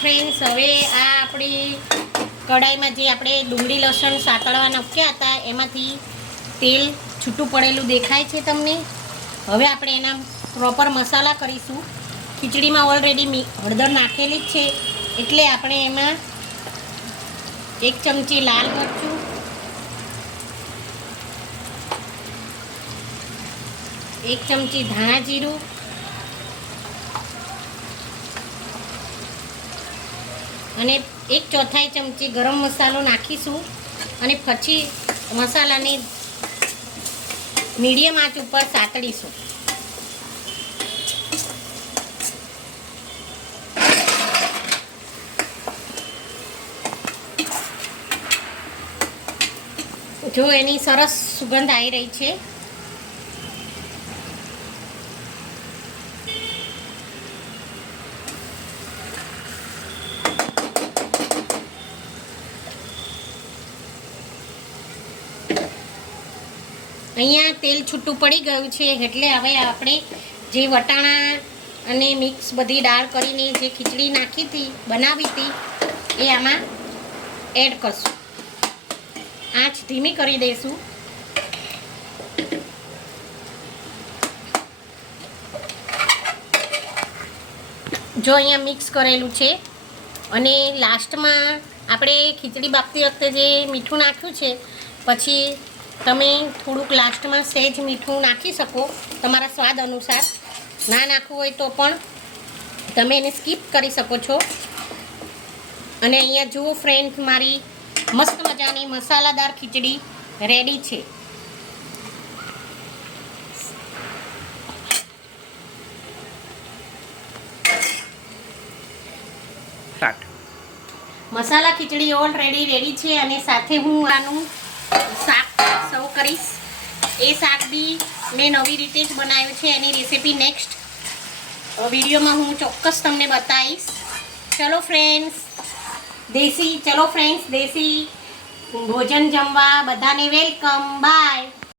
Friends, હવે આ આપણી કઢાઈમાં જે આપણે ડુંગળી લસણ સાતળવા નાખ્યા હતા એમાંથી તેલ છૂટું પડેલું દેખાય છે તમને. હવે આપણે એના પ્રોપર મસાલા કરીશું. ખીચડીમાં ઓલરેડી હળદર નાખેલી જ છે એટલે આપણે એમાં 1 ચમચી લાલ મરચું, 1 ચમચી ધાણા જીરું, અને 1/4 ચમચી ગરમ મસાલો નાખીશું અને પછી મસાલાને મીડિયમ આંચ ઉપર સાતળીશું. જો એની સરસ સુગંધ આવી રહી છે. અહીંયા તેલ છૂટું પડી ગયું છે એટલે હવે આપણે જે વટાણા અને મિક્સ બધી દાળ કરીને જે ખીચડી નાખી હતી બનાવી હતી એ આમાં એડ કરશું. આંચ ધીમી કરી દઈશું. જો અહીંયા મિક્સ કરેલું છે અને લાસ્ટમાં આપણે ખીચડી બાફતી વખતે જે મીઠું નાખ્યું છે પછી તમે થોડુંક લાસ્ટમાં સહેજ મીઠું નાખી શકો તમારા સ્વાદ અનુસાર. ના નાખવું હોય તો પણ તમે એને સ્કીપ કરી શકો છો. અને અહીંયા જુઓ ફ્રેન્ડ, મારી મસ્ત મજાની મસાલાદાર ખીચડી રેડી છે. મસાલા ખીચડી ઓલરેડી રેડી છે અને સાથે હું આનું શાક સર્વ કરીશ. એ શાક બી મેં નવી રીતે જ બનાવ્યું છે. એની રેસીપી નેક્સ્ટ વિડીયોમાં હું ચોક્કસ તમને બતાવીશ. ચલો ફ્રેન્ડ્સ, દેશી ભોજન જમવા બધાને વેલકમ. બાય.